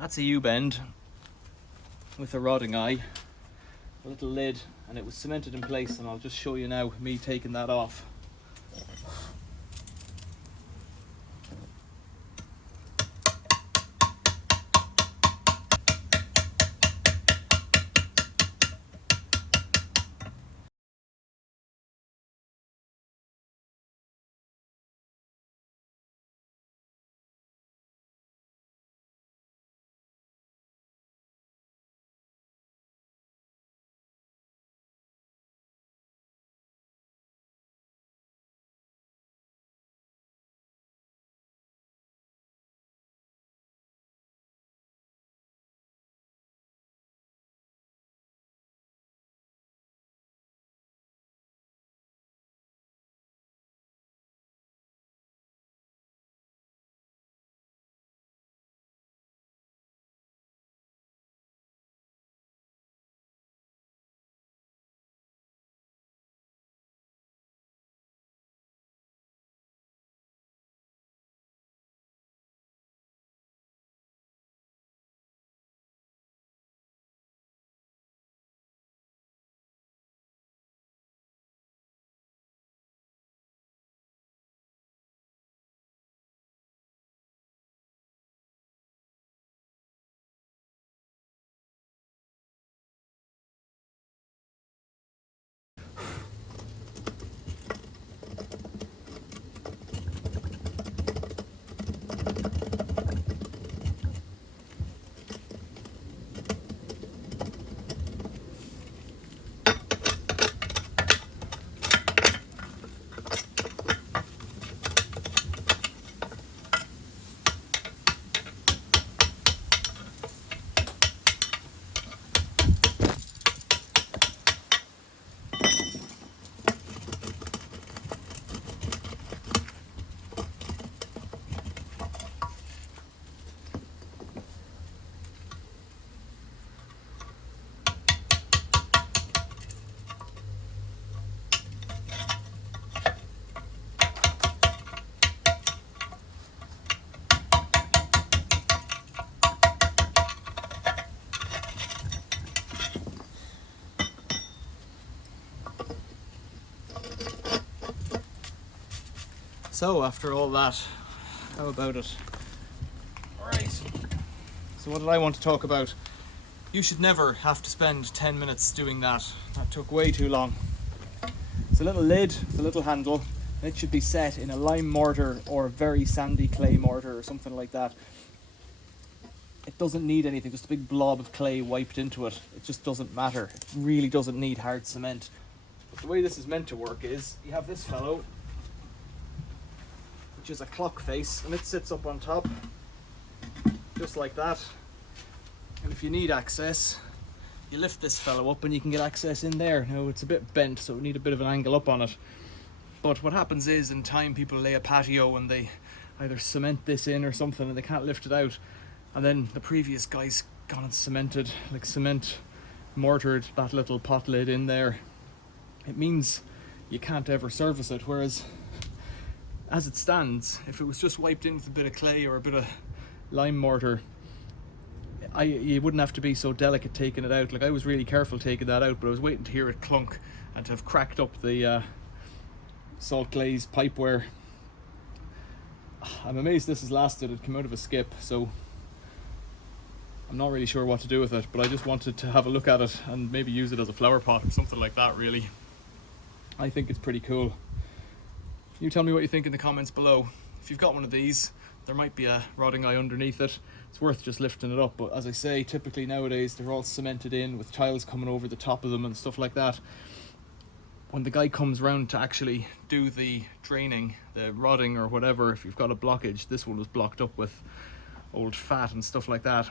That's a U-bend with a rodding eye, a little lid, and it was cemented in place, and I'll just show you now me taking that off. So after all that, how about it? Alright, so what did I want to talk about? You should never have to spend 10 minutes doing that. That took way too long. It's a little lid, it's a little handle, and it should be set in a lime mortar or a very sandy clay mortar or something like that. It doesn't need anything, just a big blob of clay wiped into it. It just doesn't matter. It really doesn't need hard cement. But the way this is meant to work is, you have this fellow, which is a clock face, and it sits up on top just like that, and if you need access you lift this fellow up and you can get access in there. Now it's a bit bent, so we need a bit of an angle up on it, but what happens is in time people lay a patio and they either cement this in or something and they can't lift it out, and then the previous guy's gone and cemented, like cement mortared that little pot lid in there. It means you can't ever service it, whereas as it stands, if it was just wiped in with a bit of clay or a bit of lime mortar, you wouldn't have to be so delicate taking it out. Like, I was really careful taking that out, but I was waiting to hear it clunk and to have cracked up the salt glaze pipeware. I'm amazed this has lasted. It came out of a skip, so I'm not really sure what to do with it, but I just wanted to have a look at it and maybe use it as a flower pot or something like that, really. I think it's pretty cool. You tell me what you think in the comments below. If you've got one of these, there might be a rodding eye underneath it. It's worth just lifting it up, but as I say, typically nowadays they're all cemented in with tiles coming over the top of them and stuff like that. When the guy comes round to actually do the draining, the rodding or whatever, if you've got a blockage, this one was blocked up with old fat and stuff like that.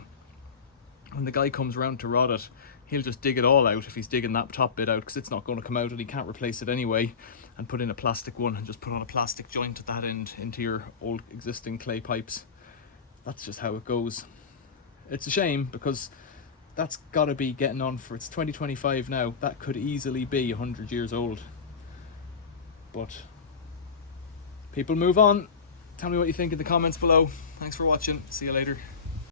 When the guy comes round to rod it, he'll just dig it all out if he's digging that top bit out, because it's not going to come out and he can't replace it anyway, and put in a plastic one and just put on a plastic joint at that end into your old existing clay pipes. That's just how it goes. It's a shame, because that's got to be getting on for, it's 2025 now, that could easily be 100 years old. But people move on. Tell me what you think in the comments below. Thanks for watching. See you later.